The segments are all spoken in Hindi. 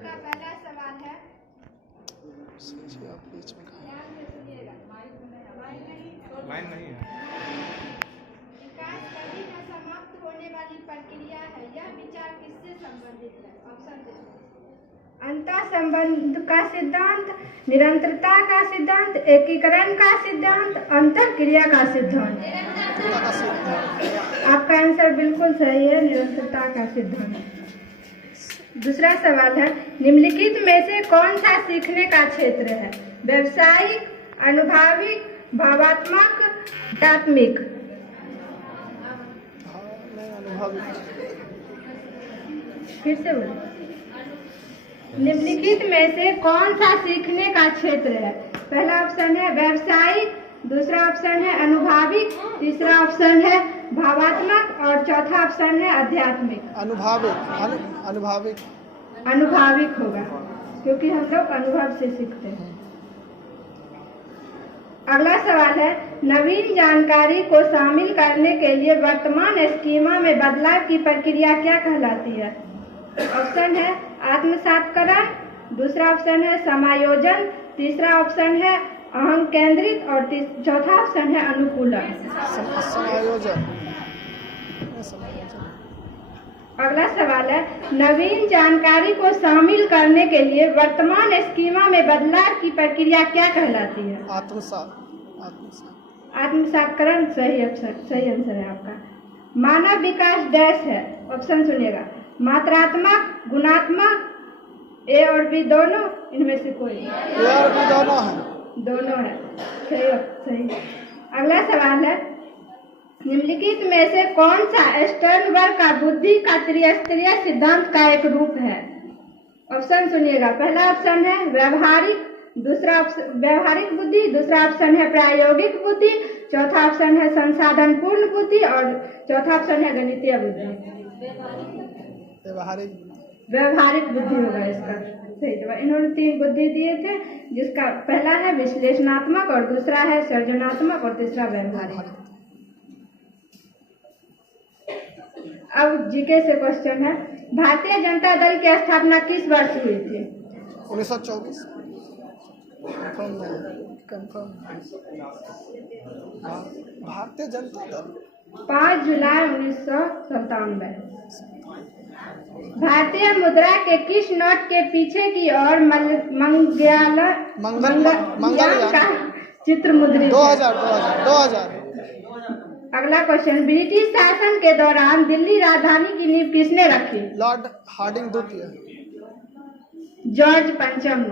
का पहला सवाल है, लाइन नहीं है। विकास कभी न समाप्त होने वाली प्रक्रिया है, यह विचार किससे संबंधित है? ऑप्शन दे। अंतः संबंध का सिद्धांत, निरंतरता का सिद्धांत, एकीकरण का सिद्धांत, अंतःक्रिया का सिद्धांत। आपका आंसर बिल्कुल सही है, निरंतरता का सिद्धांत। दूसरा सवाल है, निम्नलिखित में से कौन सा सीखने का क्षेत्र है? व्यवसायिक, अनुभविक, भावात्मक, आध्यात्मिक। फिर से बोलो। निम्नलिखित में से कौन सा सीखने का क्षेत्र है? पहला ऑप्शन है व्यवसायिक, दूसरा ऑप्शन है अनुभविक, तीसरा ऑप्शन है भावात्मक और चौथा ऑप्शन है आध्यात्मिक। अनुभाविक होगा, क्योंकि हम लोग अनुभव से सीखते हैं। अगला सवाल है, नवीन जानकारी को शामिल करने के लिए वर्तमान स्कीमा में बदलाव की प्रक्रिया क्या कहलाती है? ऑप्शन है आत्मसात्करण, दूसरा ऑप्शन है समायोजन, तीसरा ऑप्शन है अहं केंद्रित और चौथा ऑप्शन है अनुकूलन। अगला सवाल है, नवीन जानकारी को शामिल करने के लिए वर्तमान स्कीमा में बदलाव की प्रक्रिया क्या कहलाती है? आत्मसात्करण सही आंसर है आपका। मानव विकास डैश है, ऑप्शन सुनिएगा, मात्रात्मक, गुणात्मक, ए और बी दोनों, इनमें से कोई? ए और बी दोनों है, सही। अगला सवाल है, निम्नलिखित में से कौन सा स्टर्नबर्ग का बुद्धि का त्रिस्तरीय सिद्धांत का एक रूप है? ऑप्शन सुनिएगा, पहला ऑप्शन है व्यवहारिक, दूसरा ऑप्शन व्यवहारिक बुद्धि, दूसरा ऑप्शन है प्रायोगिक बुद्धि, चौथा ऑप्शन है संसाधन पूर्ण बुद्धि और चौथा ऑप्शन है गणितीय बुद्धि। व्यवहारिक बुद्धि होगा इसका सही जवाब। इन्होंने 3 बुद्धि दिए थे, जिसका पहला है विश्लेषणात्मक और दूसरा है सृजनात्मक और तीसरा व्यवहारिक। अब जीके से क्वेश्चन है, भारतीय जनता दल की स्थापना किस वर्ष हुई थी? 1924। भारतीय जनता दल 5 जुलाई 1997। भारतीय मुद्रा के किस नोट के पीछे की ओर मंगलयान का चित्र मुद्रित? 2000। अगला क्वेश्चन, ब्रिटिश शासन के दौरान दिल्ली राजधानी की नींव किसने रखी? लॉर्ड हार्डिंग द्वितीय। जॉर्ज पंचम ने।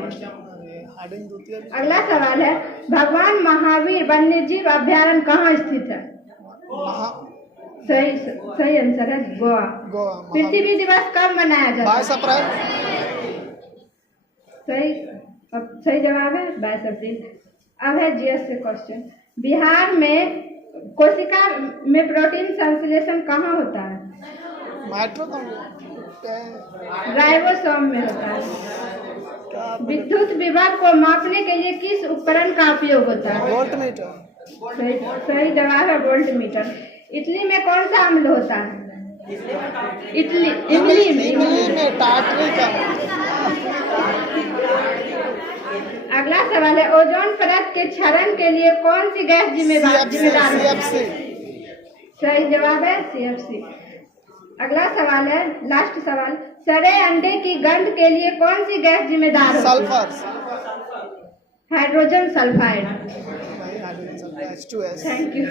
हार्डिंग द्वितीय। अगला सवाल है, भगवान महावीर वन्यजीव अभ्यारण्य कहाँ स्थित है? सही आंसर है गोवा। पृथ्वी दिवस कब मनाया जाता है? 22 अप्रैल। सही जवाब है 22 अप्रैल। अब है जीएस से क्वेश्चन, बिहार में कोशिका में प्रोटीन संश्लेषण कहाँ होता है? राइबोसोम में होता है। विद्युत विभव को मापने के लिए किस उपकरण का उपयोग होता है? वोल्टमीटर। सही जवाब है वोल्टमीटर। इटली में कौन सा अम्ल होता है? इमली में टार्टरिक। अगला सवाल है, ओजोन परत के क्षरण के लिए कौन सी गैस जिम्मेदार है? सही जवाब है CFC। अगला सवाल है, लास्ट सवाल, सड़े अंडे की गंध के लिए कौन सी गैस जिम्मेदार है? Sulphur. Hydrogen sulphide. Thank you.